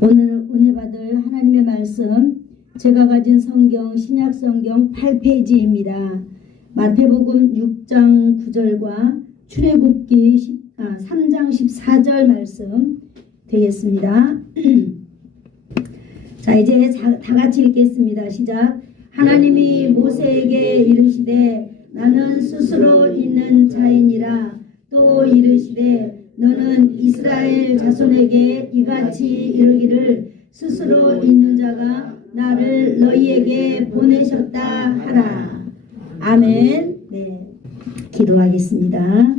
오늘 은혜 받을 하나님의 말씀, 제가 가진 성경 신약 성경 8페이지입니다. 마태복음 6장 9절과 출애굽기 3장 14절 말씀 되겠습니다. 자, 이제 다 같이 읽겠습니다. 시작. 하나님이 모세에게 이르시되 나는 스스로 있는 자이니라. 또 이르시되 너는 이스라엘 자손에게 이같이 이르기를 스스로 있는 자가 나를 너희에게 보내셨다 하라. 아멘. 네, 기도하겠습니다.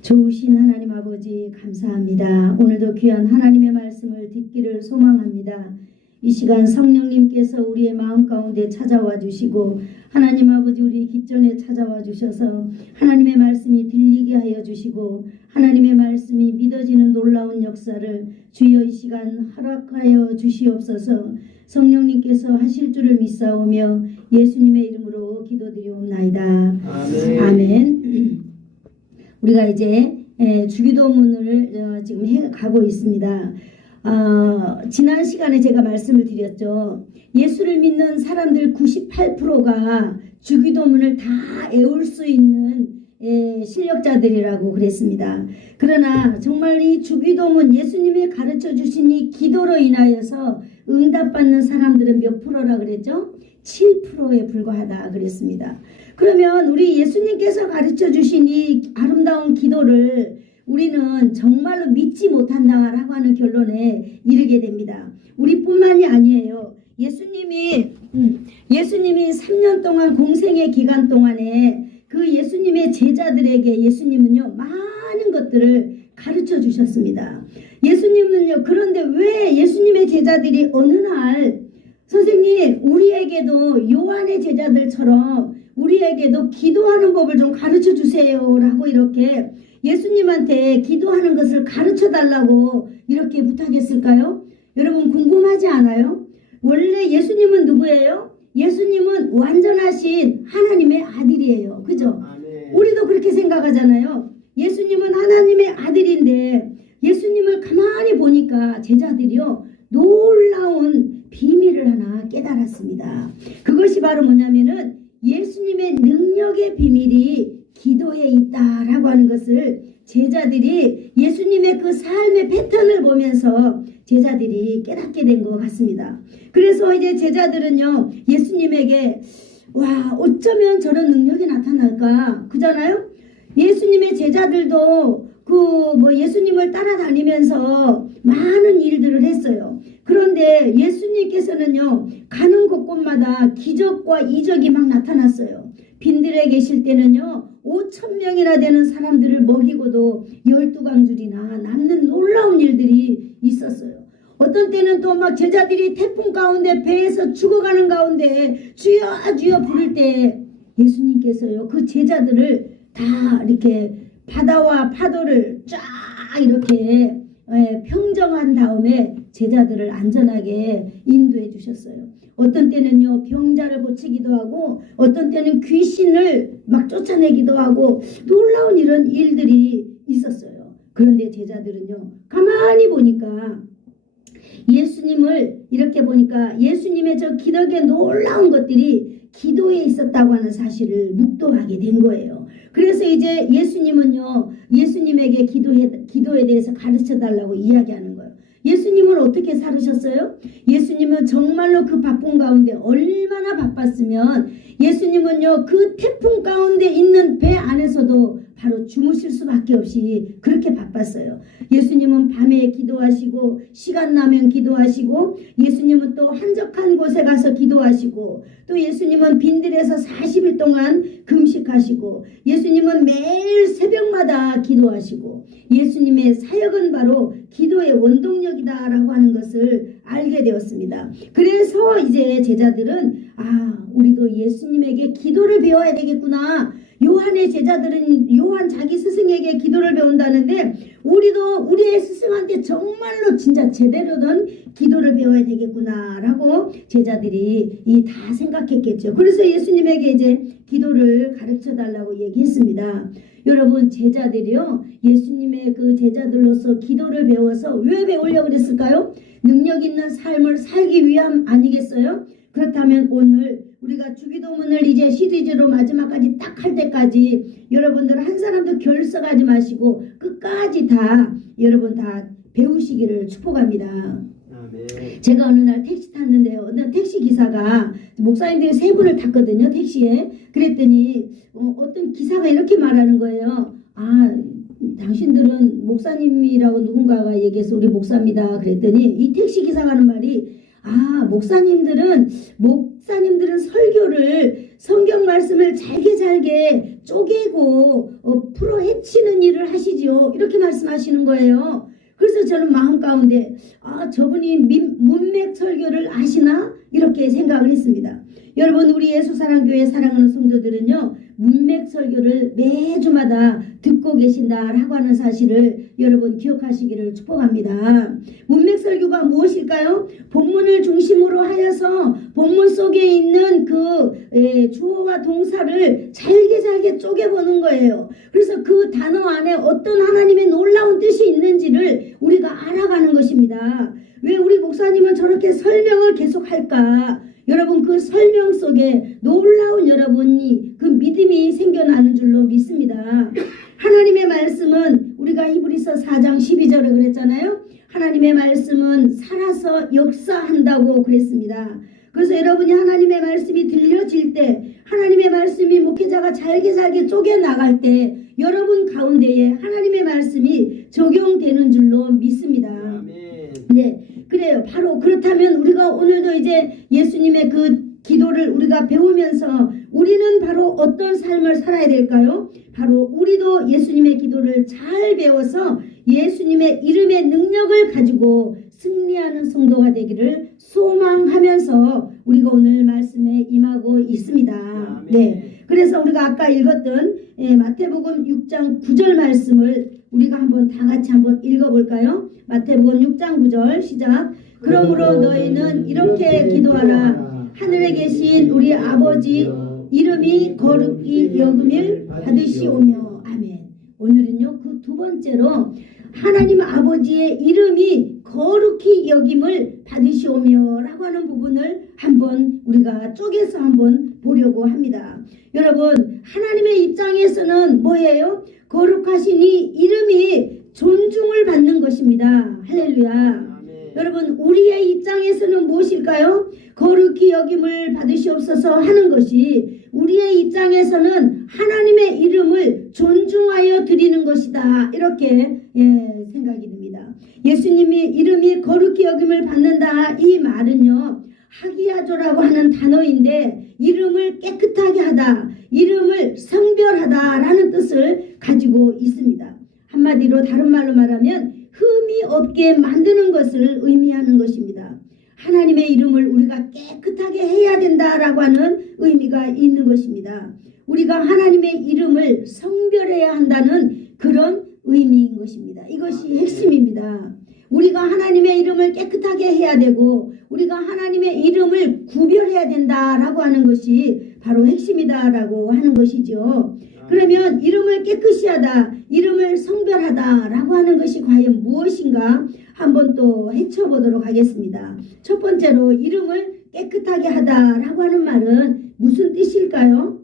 좋으신 하나님 아버지 감사합니다. 오늘도 귀한 하나님의 말씀을 듣기를 소망합니다. 이 시간 성령님께서 우리의 마음 가운데 찾아와 주시고 하나님 아버지 우리 기전에 찾아와 주셔서 하나님의 말씀이 들리게 하여 주시고 하나님의 말씀이 믿어지는 놀라운 역사를 주여 이 시간 허락하여 주시옵소서. 성령님께서 하실 줄을 믿사오며 예수님의 이름으로 기도드리옵나이다. 아멘. 아멘. 우리가 이제 주기도문을 지금 해가고 있습니다. 지난 시간에 제가 말씀을 드렸죠. 예수를 믿는 사람들 98%가 주기도문을 다 외울 수 있는 실력자들이라고 그랬습니다. 그러나 정말 이 주기도문 예수님이 가르쳐 주신 이 기도로 인하여서 응답받는 사람들은 몇 프로라 그랬죠? 7%에 불과하다 그랬습니다. 그러면 우리 예수님께서 가르쳐 주신 이 아름다운 기도를 우리는 정말로 믿지 못한다라고 하는 결론에 이르게 됩니다. 우리뿐만이 아니에요. 예수님이 3년 동안 공생의 기간 동안에 그 예수님의 제자들에게 예수님은요 많은 것들을 가르쳐 주셨습니다. 예수님은요, 그런데 왜 예수님의 제자들이 어느 날 선생님 우리에게도 요한의 제자들처럼 우리에게도 기도하는 법을 좀 가르쳐 주세요 라고 이렇게 예수님한테 기도하는 것을 가르쳐 달라고 이렇게 부탁했을까요? 여러분 궁금하지 않아요? 원래 예수님은 누구예요? 예수님은 완전하신 하나님의 아들이에요. 그죠? 아멘. 우리도 그렇게 생각하잖아요. 예수님은 하나님의 아들인데 예수님을 가만히 보니까 제자들이요 놀라운 비밀을 하나 깨달았습니다. 그것이 바로 뭐냐면은 예수님의 능력의 비밀이 기도에 있다라고 하는 것을 제자들이 예수님의 그 삶의 패턴을 보면서 제자들이 깨닫게 된 것 같습니다. 그래서 이제 제자들은요 예수님에게 와 어쩌면 저런 능력이 나타날까 그잖아요. 예수님의 제자들도 예수님을 따라다니면서 많은 일들을 했어요. 그런데 예수님께서는요 가는 곳곳마다 기적과 이적이 막 나타났어요. 빈들에 계실 때는요 5,000명이나 되는 사람들을 먹이고도 12강줄이나 남는 놀라운 일들이 있었어요. 어떤 때는 또 막 제자들이 태풍 가운데 배에서 죽어가는 가운데 주여 주여 부를 때 예수님께서요 그 제자들을 다 이렇게 바다와 파도를 쫙 이렇게 평정한 다음에 제자들을 안전하게 인도해 주셨어요. 어떤 때는요 병자를 고치기도 하고 어떤 때는 귀신을 막 쫓아내기도 하고 놀라운 이런 일들이 있었어요. 그런데 제자들은요 가만히 보니까 예수님을 이렇게 보니까 예수님의 저 기적의 놀라운 것들이 기도에 있었다고 하는 사실을 묵도하게 된 거예요. 그래서 이제 예수님은요 예수님에게 기도에 대해서 가르쳐 달라고 이야기하는 거예요. 예수님은 어떻게 살으셨어요? 예수님은 정말로 그 바쁜 가운데 얼마나 바빴으면 예수님은요 그 태풍 가운데 있는 배 안에서도 바로 주무실 수밖에 없이 그렇게 바빴어요. 예수님은 밤에 기도하시고 시간 나면 기도하시고 예수님은 또 한적한 곳에 가서 기도하시고 또 예수님은 빈들에서 40일 동안 금식하시고 예수님은 매일 새벽마다 기도하시고 예수님의 사역은 바로 기도의 원동력이다라고 하는 것을 알게 되었습니다. 그래서 이제 제자들은 우리도 예수님에게 기도를 배워야 되겠구나. 요한의 제자들은 요한 자기 스승에게 기도를 배운다는데 우리도 우리의 스승한테 정말로 진짜 제대로 된 기도를 배워야 되겠구나 라고 제자들이 다 생각했겠죠. 그래서 예수님에게 이제 기도를 가르쳐 달라고 얘기했습니다. 여러분 제자들이요 예수님의 그 제자들로서 기도를 배워서 왜 배우려고 그랬을까요? 능력 있는 삶을 살기 위함 아니겠어요? 그렇다면 오늘 우리가 주기도문을 이제 시리즈로 마지막까지 딱 할 때까지 여러분들 한 사람도 결석하지 마시고 끝까지 다 여러분 다 배우시기를 축복합니다. 제가 어느 날 택시 탔는데요. 어느 택시 기사가 목사님들이 3분을 탔거든요. 택시에. 그랬더니 어떤 기사가 이렇게 말하는 거예요. 아, 당신들은 목사님이라고 누군가가 얘기해서 우리 목사입니다. 그랬더니 이 택시 기사가 하는 말이 아, 목사님들은 설교를 성경 말씀을 잘게 쪼개고 풀어 헤치는 일을 하시지요. 이렇게 말씀하시는 거예요. 그래서 저는 마음 가운데 아, 저분이 문맥 설교를 아시나? 이렇게 생각을 했습니다. 여러분 우리 예수사랑교회 사랑하는 성도들은요. 문맥 설교를 매주마다 듣고 계신다라고 하는 사실을 여러분 기억하시기를 축복합니다. 문맥 설교가 무엇일까요? 본문을 중심으로 하여서 본문 속에 있는 그 주어와 동사를 잘게 쪼개보는 거예요. 그래서 그 단어 안에 어떤 하나님의 놀라운 뜻이 있는지를 우리가 알아가는 것입니다. 왜 우리 목사님은 저렇게 설명을 계속 할까? 여러분 그 설명 속에 놀라운 여러분이 그 믿음이 생겨나는 줄로 믿습니다. 하나님의 말씀은 우리가 히브리서 4장 12절에 그랬잖아요. 하나님의 말씀은 살아서 역사한다고 그랬습니다. 그래서 여러분이 하나님의 말씀이 들려질 때 하나님의 말씀이 목회자가 잘게 쪼개나갈 때 여러분 가운데에 하나님의 말씀이 적용되는 줄로 믿습니다. 네, 그래요. 바로 그렇다면 우리가 오늘도 이제 예수님의 그 기도를 우리가 배우면서 우리는 바로 어떤 삶을 살아야 될까요? 바로 우리도 예수님의 기도를 잘 배워서 예수님의 이름의 능력을 가지고 승리하는 성도가 되기를 소망하면서 우리가 오늘 말씀에 임하고 있습니다. 네, 그래서 우리가 아까 읽었던 마태복음 6장 9절 말씀을 우리가 한번 다 같이 한번 읽어볼까요? 마태복음 6장 9절 시작. 그러므로 너희는 이렇게 기도하라. 하늘에 계신 우리 아버지 이름이 거룩히 여김을 받으시오며. 아멘. 오늘은요 그 두 번째로 하나님 아버지의 이름이 거룩히 여김을 받으시오며 라고 하는 부분을 한번 우리가 쪼개서 한번 보려고 합니다. 여러분 하나님의 입장에서는 뭐예요? 거룩하시니 이름이 존중을 받는 것입니다. 할렐루야. 여러분 우리의 입장에서는 무엇일까요? 거룩히 여김을 받으시옵소서 하는 것이 우리의 입장에서는 하나님의 이름을 존중하여 드리는 것이다. 이렇게 생각이 듭니다. 예수님이 이름이 거룩히 여김을 받는다 이 말은요. 하기야조라고 하는 단어인데 이름을 깨끗하게 하다, 이름을 성별하다 라는 뜻을 가지고 있습니다. 한마디로 다른 말로 말하면 흠이 없게 만드는 것을 의미하는 것입니다. 하나님의 이름을 우리가 깨끗하게 해야 된다라고 하는 의미가 있는 것입니다. 우리가 하나님의 이름을 성별해야 한다는 그런 의미인 것입니다. 이것이 핵심입니다. 우리가 하나님의 이름을 깨끗하게 해야 되고 우리가 하나님의 이름을 구별해야 된다라고 하는 것이 바로 핵심이다라고 하는 것이죠. 그러면 이름을 깨끗이 하다, 이름을 성별하다라고 하는 것이 과연 무엇인가 한번 또 헤쳐보도록 하겠습니다. 첫 번째로 이름을 깨끗하게 하다라고 하는 말은 무슨 뜻일까요?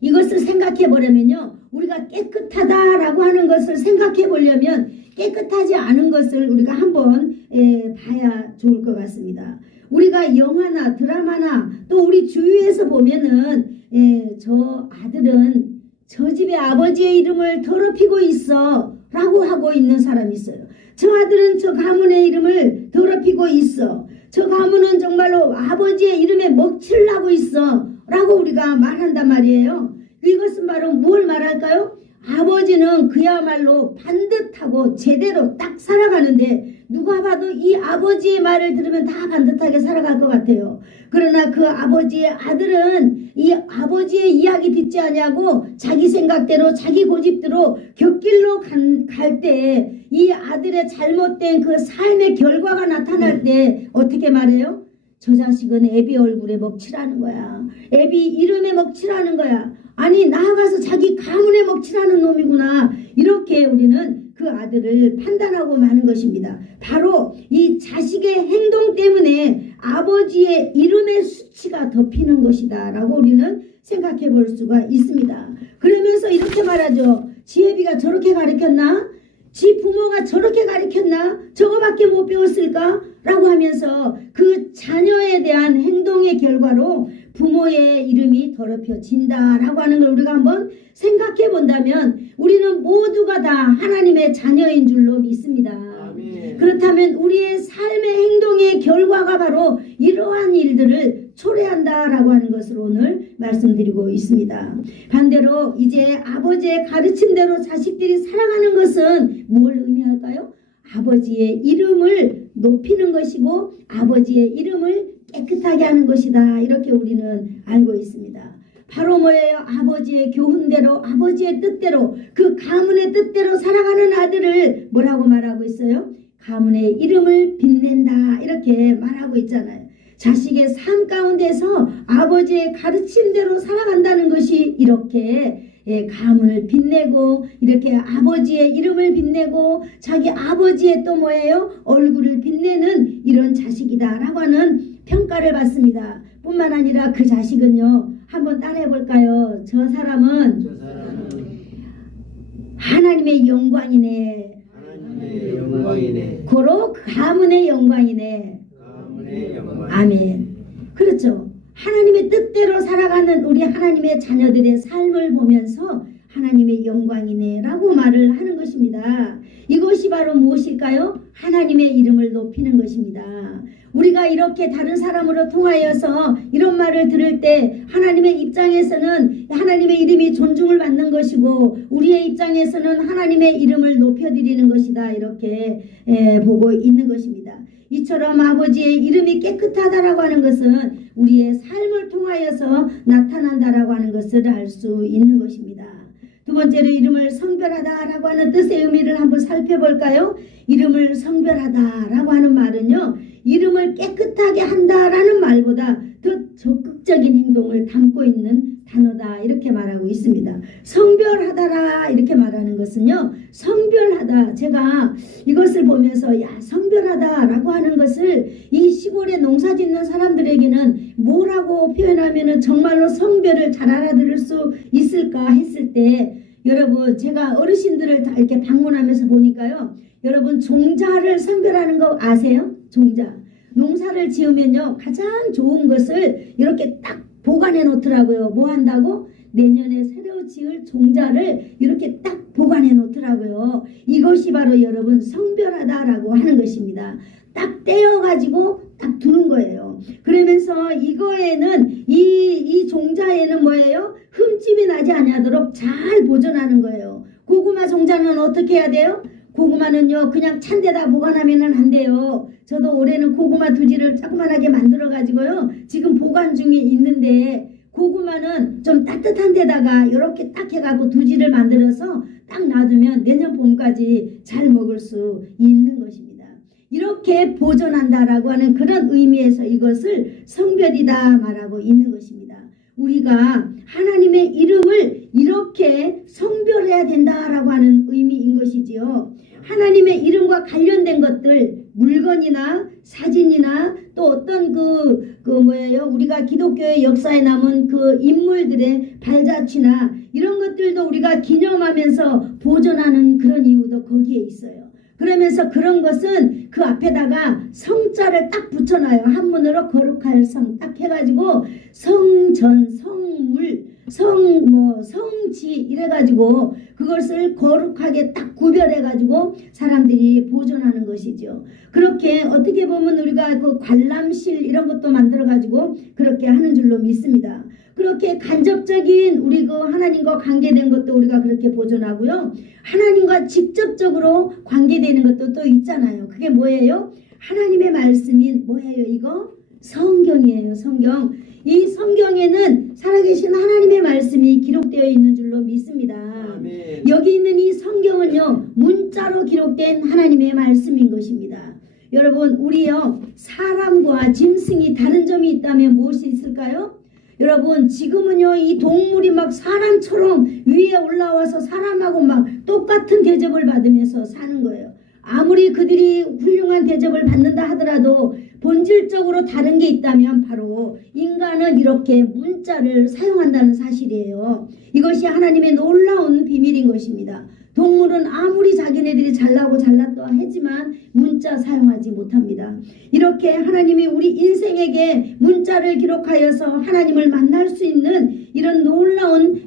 이것을 생각해 보려면요. 우리가 깨끗하다라고 하는 것을 생각해 보려면 깨끗하지 않은 것을 우리가 한번 봐야 좋을 것 같습니다. 우리가 영화나 드라마나 또 우리 주위에서 보면은 저 아들은 저 집의 아버지의 이름을 더럽히고 있어 라고 하고 있는 사람이 있어요. 저 아들은 저 가문의 이름을 더럽히고 있어. 저 가문은 정말로 아버지의 이름에 먹칠을 하고 있어 라고 우리가 말한단 말이에요. 이것은 바로 뭘 말할까요? 아버지는 그야말로 반듯하고 제대로 딱 살아가는데 누가 봐도 이 아버지의 말을 들으면 다 반듯하게 살아갈 것 같아요. 그러나 그 아버지의 아들은 이 아버지의 이야기 듣지 않냐고 자기 생각대로 자기 고집대로 곁길로 갈 때 이 아들의 잘못된 그 삶의 결과가 나타날 때 어떻게 말해요? 저 자식은 애비 얼굴에 먹칠하는 거야. 애비 이름에 먹칠하는 거야. 아니 나아가서 자기 가문에 먹칠하는 놈이구나. 이렇게 우리는 그 아들을 판단하고 마는 것입니다. 바로 이 자식의 행동 때문에 아버지의 이름의 수치가 덮이는 것이다 라고 우리는 생각해 볼 수가 있습니다. 그러면서 이렇게 말하죠. 지혜비가 저렇게 가르쳤나? 지 부모가 저렇게 가르쳤나? 저거밖에 못 배웠을까? 라고 하면서 그 자녀에 대한 행동의 결과로 부모의 이름이 더럽혀진다 라고 하는 걸 우리가 한번 생각해 본다면 우리는 모두가 다 하나님의 자녀인 줄로 믿습니다. 아멘. 그렇다면 우리의 삶의 행동의 결과가 바로 이러한 일들을 초래한다 라고 하는 것을 오늘 말씀드리고 있습니다. 반대로 이제 아버지의 가르침대로 자식들이 살아가는 것은 뭘 의미할까요? 아버지의 이름을 높이는 것이고 아버지의 이름을 깨끗하게 하는 것이다. 이렇게 우리는 알고 있습니다. 바로 뭐예요? 아버지의 교훈대로 아버지의 뜻대로 그 가문의 뜻대로 살아가는 아들을 뭐라고 말하고 있어요? 가문의 이름을 빛낸다. 이렇게 말하고 있잖아요. 자식의 삶 가운데서 아버지의 가르침대로 살아간다는 것이 이렇게 가문을 빛내고 이렇게 아버지의 이름을 빛내고 자기 아버지의 또 뭐예요? 얼굴을 빛내는 이런 자식이다 라고 하는 평가를 받습니다. 뿐만 아니라 그 자식은요. 한번 따라해 볼까요? 저 사람은 하나님의 영광이네. 하나님의 영광이네. 고로 가문의 영광이네. 가문의 영광. 아멘. 그렇죠. 하나님의 뜻대로 살아가는 우리 하나님의 자녀들의 삶을 보면서 하나님의 영광이네 라고 말을 하는 것입니다. 이것이 바로 무엇일까요? 하나님의 이름을 높이는 것입니다. 우리가 이렇게 다른 사람으로 통하여서 이런 말을 들을 때 하나님의 입장에서는 하나님의 이름이 존중을 받는 것이고 우리의 입장에서는 하나님의 이름을 높여드리는 것이다. 이렇게 보고 있는 것입니다. 이처럼 아버지의 이름이 깨끗하다라고 하는 것은 우리의 삶을 통하여서 나타난다라고 하는 것을 알 수 있는 것입니다. 두 번째로 이름을 성별하다라고 하는 뜻의 의미를 한번 살펴볼까요? 이름을 성별하다라고 하는 말은요. 이름을 깨끗하게 한다라는 말보다 더 적극적인 행동을 담고 있는 단어다 이렇게 말하고 있습니다. 성별하다라 이렇게 말하는 것은요. 성별하다. 제가 이것을 보면서 성별하다라고 하는 것을 이 시골에 농사 짓는 사람들에게는 뭐라고 표현하면 정말로 성별을 잘 알아들을 수 있을까 했을 때 여러분 제가 어르신들을 다 이렇게 방문하면서 보니까요. 여러분 종자를 성별하는 거 아세요? 종자. 농사를 지으면요. 가장 좋은 것을 이렇게 딱 보관해 놓더라고요. 뭐 한다고? 내년에 새로 지을 종자를 이렇게 딱 보관해 놓더라고요. 이것이 바로 여러분 성별하다라고 하는 것입니다. 딱 떼어가지고 딱 두는 거예요. 그러면서 이거에는 이 종자에는 뭐예요? 흠집이 나지 않도록 잘 보존하는 거예요. 고구마 종자는 어떻게 해야 돼요? 고구마는요 그냥 찬 데다 보관하면 안 돼요. 저도 올해는 고구마 두지를 조그만하게 만들어 가지고요 지금 보관 중에 있는데 고구마는 좀 따뜻한 데다가 이렇게 딱 해가지고 두지를 만들어서 딱 놔두면 내년 봄까지 잘 먹을 수 있는 것입니다. 이렇게 보존한다라고 하는 그런 의미에서 이것을 성별이다 말하고 있는 것입니다. 우리가 하나님의 이름을 이렇게 성별해야 된다라고 하는 의미인 것이지요. 하나님의 이름과 관련된 것들 물건이나 사진이나 또 어떤 우리가 기독교의 역사에 남은 그 인물들의 발자취나 이런 것들도 우리가 기념하면서 보존하는 그런 이유도 거기에 있어요. 그러면서 그런 것은 그 앞에다가 성자를 딱 붙여놔요. 한문으로 거룩할 성 딱 해가지고 성전, 성물, 성지 이래가지고 그것을 거룩하게 딱 구별해가지고 사람들이 보존하는 것이죠. 그렇게 어떻게 보면 우리가 그 관람실 이런 것도 만들어가지고 그렇게 하는 줄로 믿습니다. 그렇게 간접적인 우리 그 하나님과 관계된 것도 우리가 그렇게 보존하고요. 하나님과 직접적으로 관계되는 것도 또 있잖아요. 그게 뭐예요? 하나님의 말씀인 뭐예요 이거? 성경이에요. 성경. 이 성경에는 살아계신 하나님의 말씀이 기록되어 있는 줄로 믿습니다. 아멘. 여기 있는 이 성경은요. 문자로 기록된 하나님의 말씀인 것입니다. 여러분 우리요. 사람과 짐승이 다른 점이 있다면 무엇이 있을까요? 여러분 지금은요 이 동물이 막 사람처럼 위에 올라와서 사람하고 막 똑같은 대접을 받으면서 사는 거예요. 아무리 그들이 훌륭한 대접을 받는다 하더라도 본질적으로 다른 게 있다면 바로 인간은 이렇게 문자를 사용한다는 사실이에요. 이것이 하나님의 놀라운 비밀인 것입니다. 동물은 아무리 자기네들이 잘나고 잘났다 하지만 문자 사용하지 못합니다. 이렇게 하나님이 우리 인생에게 문자를 기록하여서 하나님을 만날 수 있는 이런 놀라운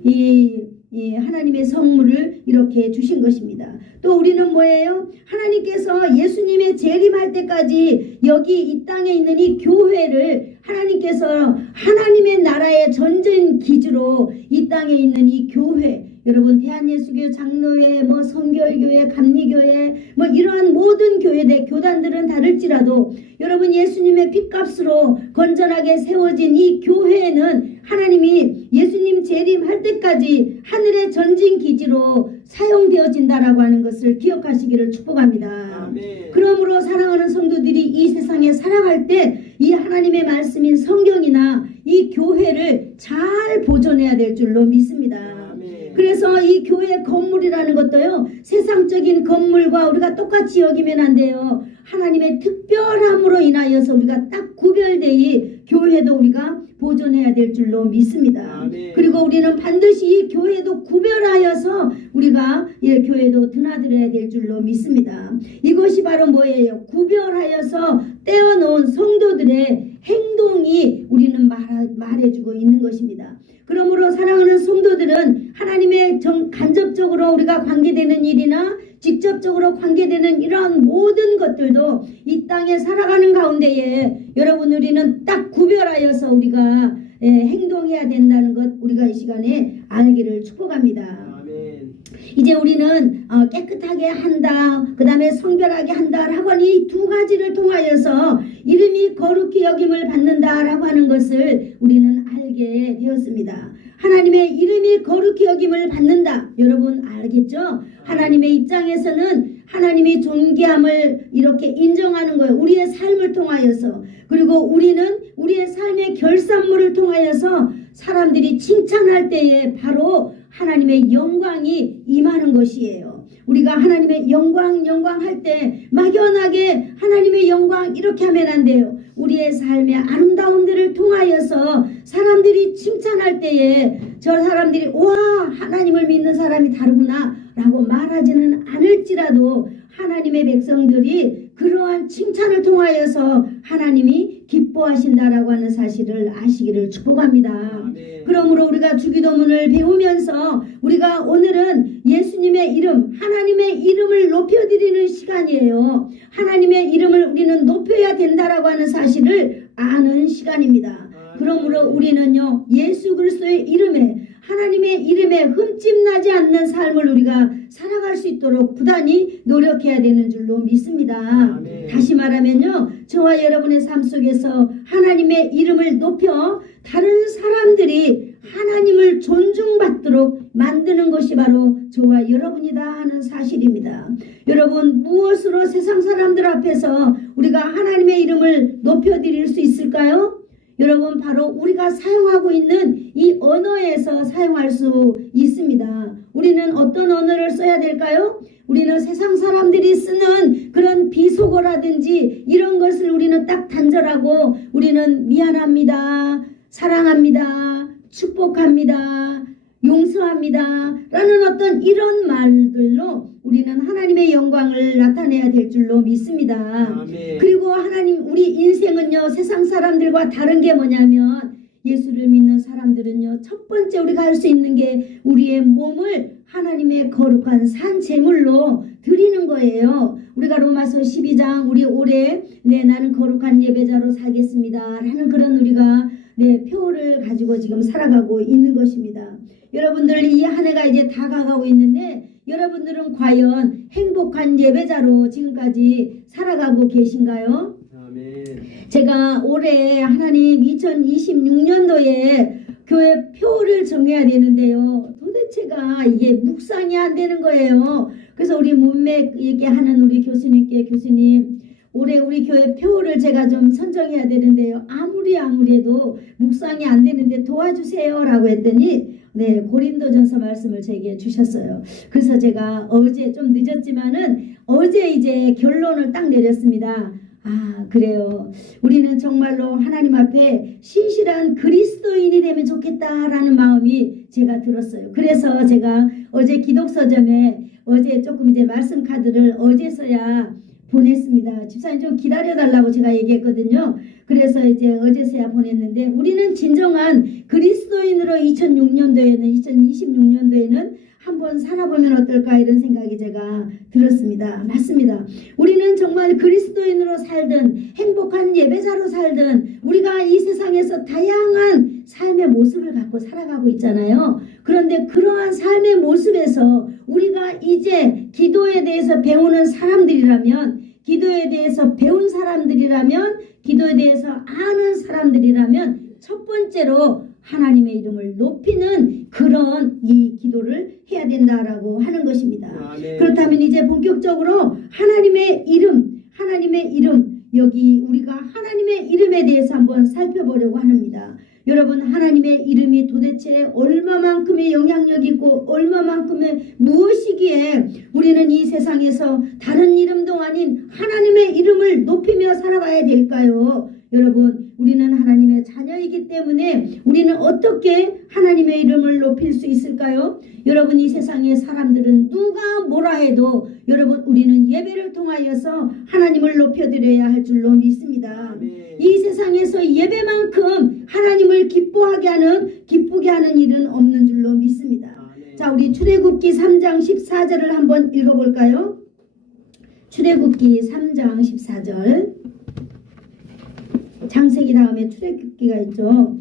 하나님의 선물을 이렇게 주신 것입니다. 또 우리는 뭐예요? 하나님께서 예수님의 재림할 때까지 여기 이 땅에 있는 이 교회를 하나님께서 하나님의 나라의 전쟁 기지로 이 땅에 있는 이 교회, 여러분 대한예수교 장로회, 성결교회, 감리교회, 이러한 모든 교회대 교단들은 다를지라도 여러분 예수님의 핏값으로 건전하게 세워진 이 교회에는 하나님이 예수님 재림할 때까지 하늘의 전진 기지로 사용되어진다라고 하는 것을 기억하시기를 축복합니다. 아멘. 그러므로 사랑하는 성도들이 이 세상에 살아갈 때 이 하나님의 말씀인 성경이나 이 교회를 잘 보존해야 될 줄로 믿습니다. 아멘. 그래서 이 교회 건물이라는 것도요 세상적인 건물과 우리가 똑같이 여기면 안 돼요. 하나님의 특별함으로 인하여서 우리가 딱 구별되이 교회도 우리가 보존해야 될 줄로 믿습니다. 아멘. 그리고 우리는 반드시 이 교회도 구별하여서 우리가 교회도 드나들어야 될 줄로 믿습니다. 이것이 바로 뭐예요? 구별하여서 떼어놓은 성도들의 행동이 우리는 말해주고 있는 것입니다. 그러므로 사랑하는 성도들은 하나님의 간접적으로 우리가 관계되는 일이나 직접적으로 관계되는 이러한 모든 것들도 이 땅에 살아가는 가운데에 여러분 우리는 딱 구별하여서 우리가 행동해야 된다는 것 우리가 이 시간에 알기를 축복합니다. 아멘. 이제 우리는 깨끗하게 한다, 그 다음에 성결하게 한다라고 하는 이 두 가지를 통하여서 이름이 거룩히 여김을 받는다라고 하는 것을 우리는 알게 되었습니다. 하나님의 이름이 거룩히 여김을 받는다. 여러분 알겠죠? 하나님의 입장에서는 하나님이 존귀함을 이렇게 인정하는 거예요. 우리의 삶을 통하여서. 그리고 우리는 우리의 삶의 결산물을 통하여서 사람들이 칭찬할 때에 바로 하나님의 영광이 임하는 것이에요. 우리가 하나님의 영광 할 때 막연하게 하나님의 영광 이렇게 하면 안 돼요. 우리의 삶의 아름다움들을 통하여서 사람들이 칭찬할 때에 저 사람들이 와 하나님을 믿는 사람이 다르구나 라고 말하지는 않을지라도 하나님의 백성들이 그러한 칭찬을 통하여서 하나님이 기뻐하신다라고 하는 사실을 아시기를 축복합니다. 아멘. 그러므로 우리가 주기도문을 배우면서 우리가 오늘은 예수님의 이름, 하나님의 이름을 높여드리는 시간이에요. 하나님의 이름을 우리는 높여야 된다라고 하는 사실을 아는 시간입니다. 그러므로 우리는요 예수 그리스도의 이름에 하나님의 이름에 흠집나지 않는 삶을 우리가 살아갈 수 있도록 부단히 노력해야 되는 줄로 믿습니다. 아멘. 다시 말하면요 저와 여러분의 삶 속에서 하나님의 이름을 높여 다른 사람들이 하나님을 존중받도록 만드는 것이 바로 저와 여러분이다 하는 사실입니다. 여러분 무엇으로 세상 사람들 앞에서 우리가 하나님의 이름을 높여드릴 수 있을까요? 여러분 바로 우리가 사용하고 있는 이 언어에서 사용할 수 있습니다. 우리는 어떤 언어를 써야 될까요? 우리는 세상 사람들이 쓰는 그런 비속어라든지 이런 것을 우리는 딱 단절하고 우리는 미안합니다, 사랑합니다, 축복합니다, 용서합니다 라는 어떤 이런 말들로 우리는 하나님의 영광을 나타내야 될 줄로 믿습니다. 아멘. 그리고 하나님 우리 인생은요 세상 사람들과 다른 게 뭐냐면 예수를 믿는 사람들은요 첫 번째 우리가 할 수 있는 게 우리의 몸을 하나님의 거룩한 산 제물로 드리는 거예요. 우리가 로마서 12장 우리 올해 나는 거룩한 예배자로 살겠습니다 라는 그런 우리가 표를 가지고 지금 살아가고 있는 것입니다. 여러분들 이 한 해가 이제 다가가고 있는데 여러분들은 과연 행복한 예배자로 지금까지 살아가고 계신가요? 아멘. 제가 올해 하나님 2026년도에 교회 표를 정해야 되는데요. 도대체가 이게 묵상이 안 되는 거예요. 그래서 우리 문맥 얘기하는 우리 교수님께 교수님 올해 우리 교회 표를 제가 좀 선정해야 되는데요. 아무리 해도 묵상이 안 되는데 도와주세요 라고 했더니 네, 고린도전서 말씀을 제게 주셨어요. 그래서 제가 어제 좀 늦었지만은 어제 이제 결론을 딱 내렸습니다. 아, 그래요. 우리는 정말로 하나님 앞에 신실한 그리스도인이 되면 좋겠다라는 마음이 제가 들었어요. 그래서 제가 어제 기독서점에 어제 조금 이제 말씀 카드를 어제서야 보냈습니다. 집사님 좀 기다려달라고 제가 얘기했거든요. 그래서 이제 어제서야 보냈는데 우리는 진정한 그리스도인으로 2026년도에는 한번 살아보면 어떨까 이런 생각이 제가 들었습니다. 맞습니다. 우리는 정말 그리스도인으로 살든 행복한 예배자로 살든 우리가 이 세상에서 다양한 삶의 모습을 갖고 살아가고 있잖아요. 그런데 그러한 삶의 모습에서 우리가 이제 기도에 대해서 배우는 사람들이라면 기도에 대해서 배운 사람들이라면 기도에 대해서 아는 사람들이라면 첫 번째로 하나님의 이름을 높이는 그런 이 기도를 해야 된다라고 하는 것입니다. 아멘. 그렇다면 이제 본격적으로 하나님의 이름 여기 우리가 하나님의 이름에 대해서 한번 살펴보려고 합니다. 여러분 하나님의 이름이 도대체 얼마만큼의 영향력이 있고 얼마만큼의 무엇이기에 우리는 이 세상에서 다른 이름도 아닌 하나님의 이름을 높이며 살아가야 될까요? 여러분 우리는 하나님의 자녀이기 때문에 우리는 어떻게 하나님의 이름을 높일 수 있을까요? 여러분 이 세상의 사람들은 누가 뭐라 해도 여러분 우리는 예배를 통하여서 하나님을 높여드려야 할 줄로 믿습니다. 아멘. 이 세상에서 예배만큼 하나님을 기쁘게 하는 일은 없는 줄로 믿습니다. 아멘. 자, 우리 출애굽기 3장 14절을 한번 읽어볼까요? 출애굽기 3장 14절. 창세기 다음에 출애굽기가 있죠.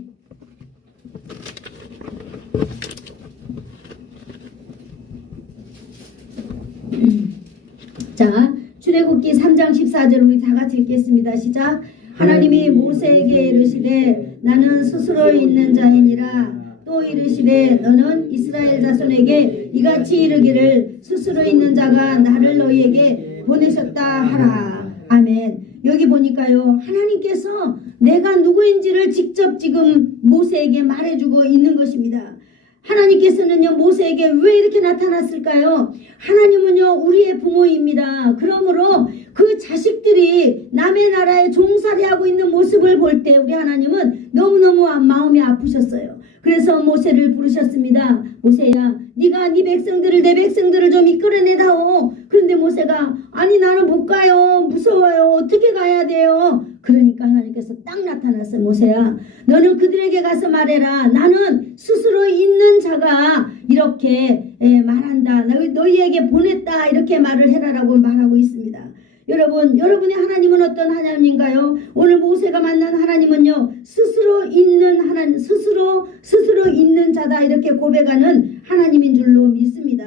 자, 출애굽기 3장 14절 우리 다 같이 읽겠습니다. 시작. 하나님이 모세에게 이르시되 나는 스스로 있는 자이니라. 또 이르시되 너는 이스라엘 자손에게 이같이 이르기를 스스로 있는 자가 나를 너희에게 보내셨다 하라. 아멘. 여기 보니까요 하나님께서 내가 누구인지를 직접 지금 모세에게 말해주고 있는 것입니다. 하나님께서는요 모세에게 왜 이렇게 나타났을까요? 하나님은요 우리의 부모입니다. 그러므로 그 자식들이 남의 나라에 종살이하고 있는 모습을 볼 때 우리 하나님은 너무너무 마음이 아프셨어요. 그래서 모세를 부르셨습니다. 모세야 네가 네 백성들을 내 백성들을 좀 이끌어내다오. 그런데 모세가 아니 나는 못 가요. 무서워요. 어떻게 가야 돼요? 그러니까 하나님께서 딱 나타났어요. 모세야 너는 그들에게 가서 말해라. 나는 스스로 있는 자가 이렇게 말한다. 너희에게 보냈다. 이렇게 말을 해라라고 말하고 있습니다. 여러분, 여러분의 하나님은 어떤 하나님인가요? 오늘 모세가 만난 하나님은요 스스로 있는 하나님, 스스로 있는 자다 이렇게 고백하는 하나님인 줄로 믿습니다.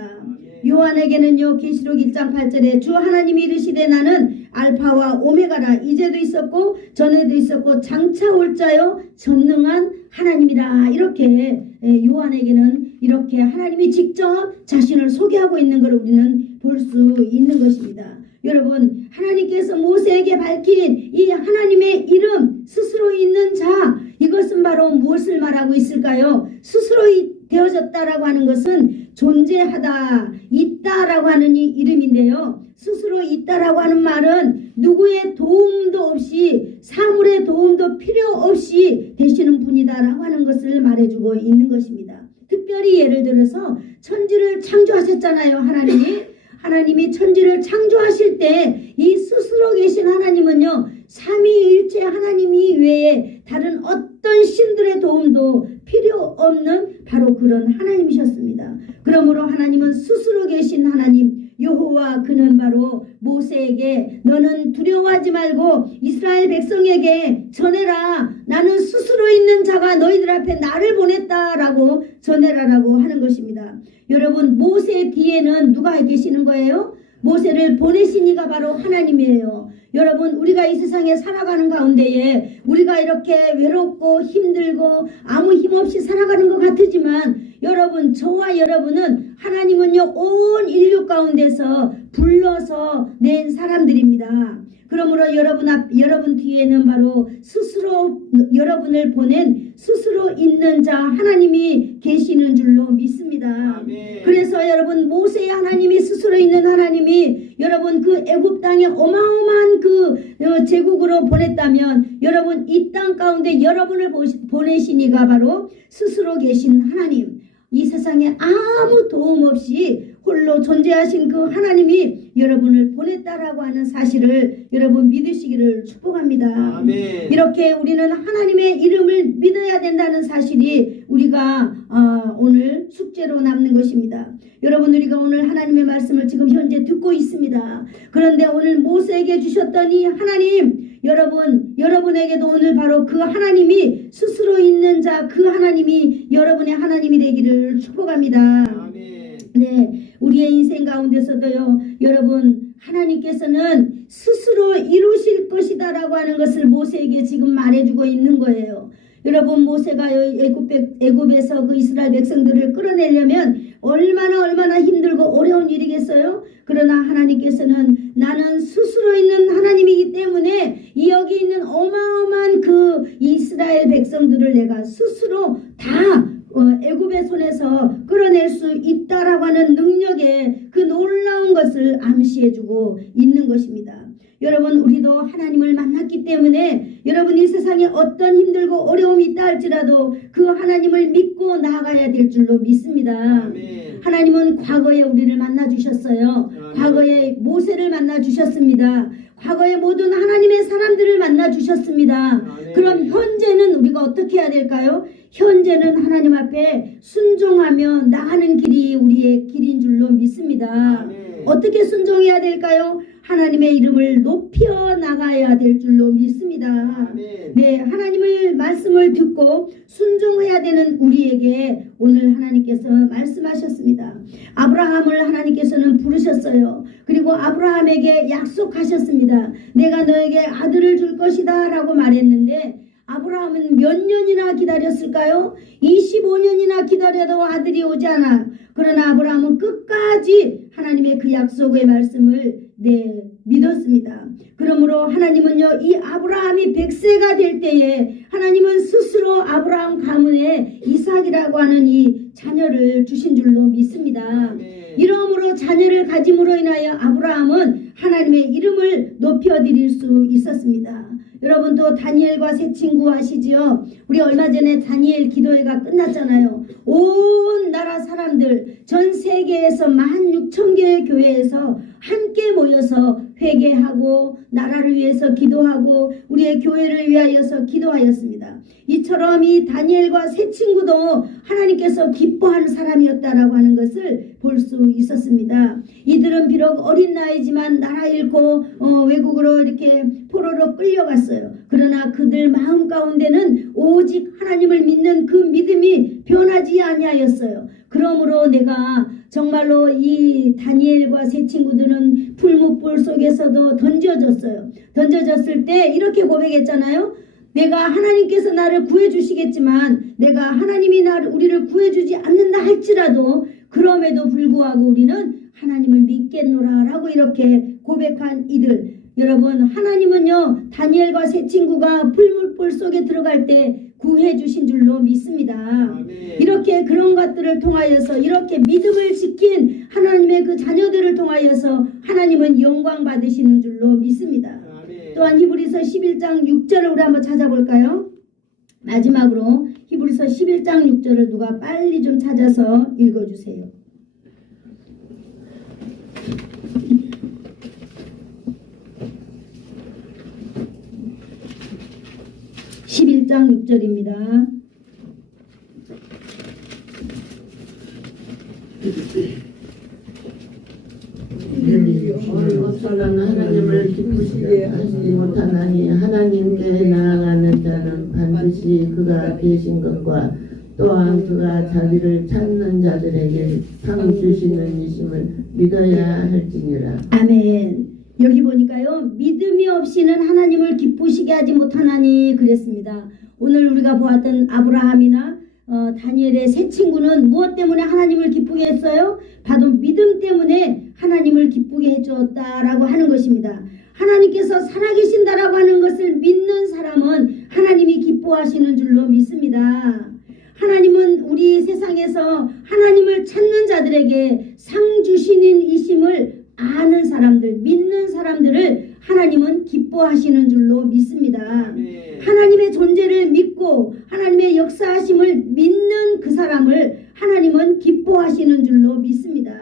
요한에게는요 계시록 1장 8절에 주 하나님이 이르시되 나는 알파와 오메가라. 이제도 있었고 전에도 있었고 장차 올 자요 전능한 하나님이라. 이렇게 요한에게는 이렇게 하나님이 직접 자신을 소개하고 있는 걸 우리는 볼 수 있는 것입니다. 여러분 하나님께서 모세에게 밝힌 이 하나님의 이름 스스로 있는 자, 이것은 바로 무엇을 말하고 있을까요? 스스로 되어졌다라고 하는 것은 존재하다, 있다라고 하는 이 이름인데요. 스스로 있다라고 하는 말은 누구의 도움도 없이 사물의 도움도 필요 없이 되시는 분이다라고 하는 것을 말해주고 있는 것입니다. 특별히 예를 들어서 천지를 창조하셨잖아요. 하나님이 천지를 창조하실 때 이 스스로 계신 하나님은요 삼위일체 하나님이 외에 다른 어떤 신들의 도움도 필요 없는 바로 그런 하나님이셨습니다. 그러므로 하나님은 스스로 계신 하나님 여호와, 그는 바로 모세에게 너는 두려워하지 말고 이스라엘 백성에게 전해라. 나는 스스로 있는 자가 너희들 앞에 나를 보냈다라고 전해라라고 하는 것입니다. 여러분 모세 뒤에는 누가 계시는 거예요? 모세를 보내신 이가 바로 하나님이에요. 여러분 우리가 이 세상에 살아가는 가운데에 우리가 이렇게 외롭고 힘들고 아무 힘없이 살아가는 것 같으지만 여러분 저와 여러분은 하나님은요 온 인류 가운데서 불러서 낸 사람들입니다. 그러므로 여러분 뒤에는 바로 스스로 여러분을 보낸 스스로 있는 자 하나님이 계시는 줄로 믿습니다. 아멘. 그래서 여러분 모세의 하나님이 스스로 있는 하나님이 여러분 그 애굽 땅에 어마어마한 그 제국으로 보냈다면 여러분 이 땅 가운데 여러분을 보내시니가 바로 스스로 계신 하나님, 이 세상에 아무 도움 없이 홀로 존재하신 그 하나님이 여러분을 보냈다라고 하는 사실을 여러분 믿으시기를 축복합니다. 아멘. 이렇게 우리는 하나님의 이름을 믿어야 된다는 사실이 우리가 오늘 숙제로 남는 것입니다. 여러분 우리가 오늘 하나님의 말씀을 지금 현재 듣고 있습니다. 그런데 오늘 모세에게 주셨던 이 하나님, 여러분에게도 오늘 바로 그 하나님이 스스로 있는 자, 그 하나님이 여러분의 하나님이 되기를 축복합니다. 아멘. 네, 우리의 인생 가운데서도요, 여러분 하나님께서는 스스로 이루실 것이다라고 하는 것을 모세에게 지금 말해주고 있는 거예요. 여러분 모세가 애굽에서 그 이스라엘 백성들을 끌어내려면 얼마나 힘들고 어려운 일이겠어요? 그러나 하나님께서는 나는 스스로 있는 하나님이기 때문에 여기 있는 어마어마한 그 이스라엘 백성들을 내가 스스로 다 애굽의 손에서 끌어낼 수 있다라고 하는 능력의 그 놀라운 것을 암시해주고 있는 것입니다. 여러분 우리도 하나님을 만났기 때문에 여러분 이 세상에 어떤 힘들고 어려움이 있다 할지라도 그 하나님을 믿고 나아가야 될 줄로 믿습니다. 아멘. 하나님은 과거에 우리를 만나주셨어요. 과거에 모세를 만나주셨습니다. 과거에 모든 하나님의 사람들을 만나주셨습니다. 그럼 현재는 우리가 어떻게 해야 될까요? 현재는 하나님 앞에 순종하며 나가는 길이 우리의 길인 줄로 믿습니다. 아멘. 어떻게 순종해야 될까요? 하나님의 이름을 높여 나가야 될 줄로 믿습니다. 아멘. 네, 하나님의 말씀을 듣고 순종해야 되는 우리에게 오늘 하나님께서 말씀하셨습니다. 아브라함을 하나님께서는 부르셨어요. 그리고 아브라함에게 약속하셨습니다. 내가 너에게 아들을 줄 것이다 라고 말했는데 아브라함은 몇 년이나 기다렸을까요? 25년이나 기다려도 아들이 오지 않아. 그러나 아브라함은 끝까지 하나님의 그 약속의 말씀을 믿었습니다. 그러므로 하나님은요 이 아브라함이 100세가 될 때에 하나님은 스스로 아브라함 가문에 이삭이라고 하는 이 자녀를 주신 줄로 믿습니다. 아멘. 이러므로 자녀를 가짐으로 인하여 아브라함은 하나님의 이름을 높여드릴 수 있었습니다. 여러분 또 다니엘과 새 친구 아시지요? 우리 얼마 전에 다니엘 기도회가 끝났잖아요. 온 나라 사람들 전 세계에서 16,000개의 교회에서 함께 모여서 회개하고 나라를 위해서 기도하고 우리의 교회를 위하여서 기도하였습니다. 이처럼 이 다니엘과 새 친구도 하나님께서 기뻐하는 사람이었다라고 하는 것을 볼 수 있었습니다. 이들은 비록 어린 나이지만 나라 잃고 외국으로 이렇게 포로로 끌려갔어요. 그러나 그들 마음 가운데는 오직 하나님을 믿는 그 믿음이 변하지 아니하였어요. 그러므로 내가 정말로 이 다니엘과 새 친구들은 풀무불 속에서도 던져졌어요. 던져졌을 때 이렇게 고백했잖아요. 내가 하나님께서 나를 구해주시겠지만 내가 하나님이 우리를 구해주지 않는다 할지라도 그럼에도 불구하고 우리는 하나님을 믿겠노라 라고 이렇게 고백한 이들, 여러분 하나님은요 다니엘과 새 친구가 풀무불 속에 들어갈 때 구해주신 줄로 믿습니다. 아멘. 이렇게 그런 것들을 통하여서 이렇게 믿음을 지킨 하나님의 그 자녀들을 통하여서 하나님은 영광 받으시는 줄로 믿습니다. 아멘. 또한 히브리서 11장 6절을 우리 한번 찾아볼까요? 마지막으로 히브리서 11장 6절을 누가 빨리 좀 찾아서 읽어주세요. (11장 6절입니다) 없어서는 하나님을 기쁘시게 하시지 못하나니 하나님께 나아가는 자는 반드시 그가 계신 것과 또한 그가 자기를 찾는 자들에게 상 주시는 이심을 믿어야 할지니라. 아멘. 여기 보니까요 믿음이 없이는 하나님을 기쁘시게 하지 못하나니 그랬습니다. 오늘 우리가 보았던 아브라함이나 다니엘의 세 친구는 무엇 때문에 하나님을 기쁘게 했어요? 바로 믿음 때문에 하나님을 기쁘게 해주었다라고 하는 것입니다. 하나님께서 살아계신다라고 하는 것을 믿는 사람은 하나님이 기뻐하시는 줄로 믿습니다. 하나님은 우리 세상에서 하나님을 찾는 자들에게 상 주시는 이심을 아는 사람들, 믿는 사람들을 하나님은 기뻐하시는 줄로 믿습니다. 하나님의 존재를 믿고 하나님의 역사하심을 믿는 그 사람을 하나님은 기뻐하시는 줄로 믿습니다.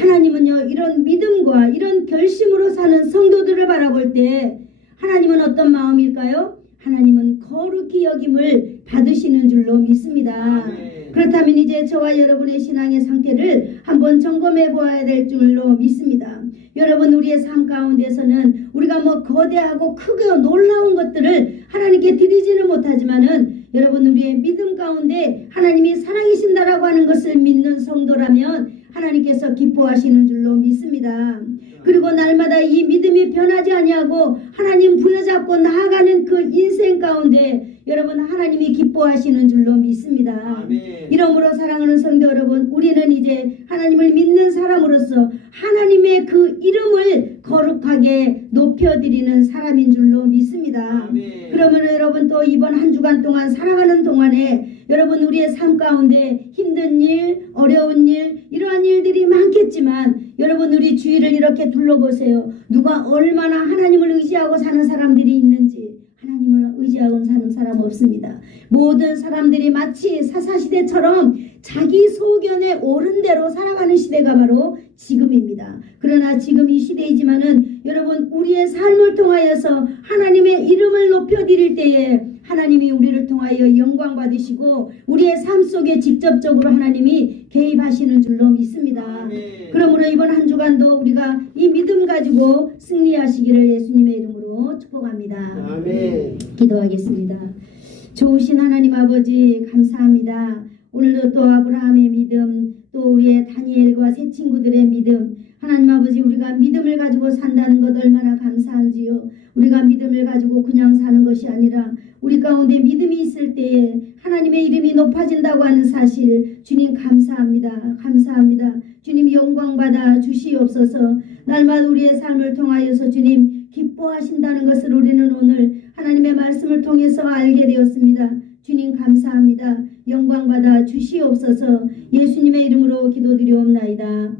하나님은요, 이런 믿음과 이런 결심으로 사는 성도들을 바라볼 때 하나님은 어떤 마음일까요? 하나님은 거룩히 여김을 받으시는 줄로 믿습니다. 그렇다면 이제 저와 여러분의 신앙의 상태를 한번 점검해 보아야 될 줄로 믿습니다. 여러분, 우리의 삶 가운데서는 우리가 거대하고 크고 놀라운 것들을 하나님께 드리지는 못하지만은 여러분, 우리의 믿음 가운데 하나님이 살아계신다라고 하는 것을 믿는 성도라면 하나님께서 기뻐하시는 줄로 믿습니다. 그리고 날마다 이 믿음이 변하지 아니하고 하나님 부여잡고 나아가는 그 인생 가운데 여러분, 하나님이 기뻐하시는 줄로 믿습니다. 이러므로 사랑하는 성도 여러분, 우리는 이제 하나님을 믿는 사람으로서 하나님의 그 이름을 거룩하게 높여드리는 사람인 줄로 믿습니다. 그러면 여러분, 또 이번 한 주간 동안 살아가는 동안에 여러분, 우리의 삶 가운데 힘든 일, 어려운 일, 이러한 일들이 많겠지만 여러분, 우리 주위를 이렇게 둘러보세요. 누가 얼마나 하나님을 의지하고 사는 사람들이 있는지. 하나님을 의지하고 사는 사람 없습니다. 모든 사람들이 마치 사사시대처럼 자기 소견에 옳은 대로 살아가는 시대가 바로 지금입니다. 그러나 지금 이 시대이지만은 여러분, 우리의 삶을 통하여서 하나님의 이름을 높여드릴 때에 하나님이 우리를 통하여 영광 받으시고 우리의 삶 속에 직접적으로 하나님이 개입하시는 줄로 믿습니다. 그러므로 이번 한 주간도 우리가 이 믿음 가지고 승리하시기를 예수님의 이름으로 축복합니다. 아멘. 기도하겠습니다. 좋으신 하나님 아버지, 감사합니다. 오늘도 또 아브라함의 믿음, 또 우리의 다니엘과 세 친구들의 믿음, 하나님 아버지, 우리가 믿음을 가지고 산다는 것 얼마나 감사한지요. 우리가 믿음을 가지고 그냥 사는 것이 아니라 우리 가운데 믿음이 있을 때에 하나님의 이름이 높아진다고 하는 사실, 주님 감사합니다. 감사합니다. 주님 영광 받아 주시옵소서. 날마다 우리의 삶을 통하여서 주님 기뻐하신다는 것을 우리는 오늘 하나님의 말씀을 통해서 알게 되었습니다. 주님 감사합니다. 영광 받아 주시옵소서. 예수님의 이름으로 기도드리옵나이다.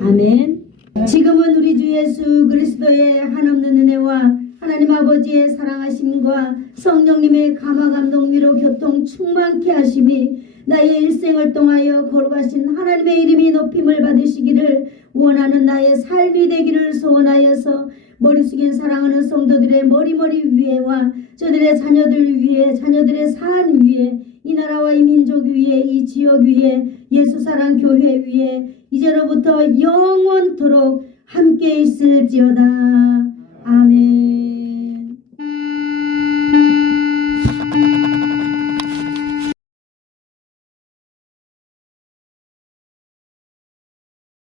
아멘. 지금은 우리 주 예수 그리스도의 한없는 은혜와 하나님 아버지의 사랑하심과 성령님의 감화 감동 위로 교통 충만케 하심이 나의 일생을 통하여 거룩하신 하나님의 이름이 높임을 받으시기를 원하는 나의 삶이 되기를 소원하여서 머리 숙인 사랑하는 성도들의 머리 위에와 저들의 자녀들 위에, 자녀들의 산 위에, 이 나라와 이 민족 위에, 이 지역 위에, 예수사랑 교회 위에 이제로부터 영원토록 함께 있을지어다.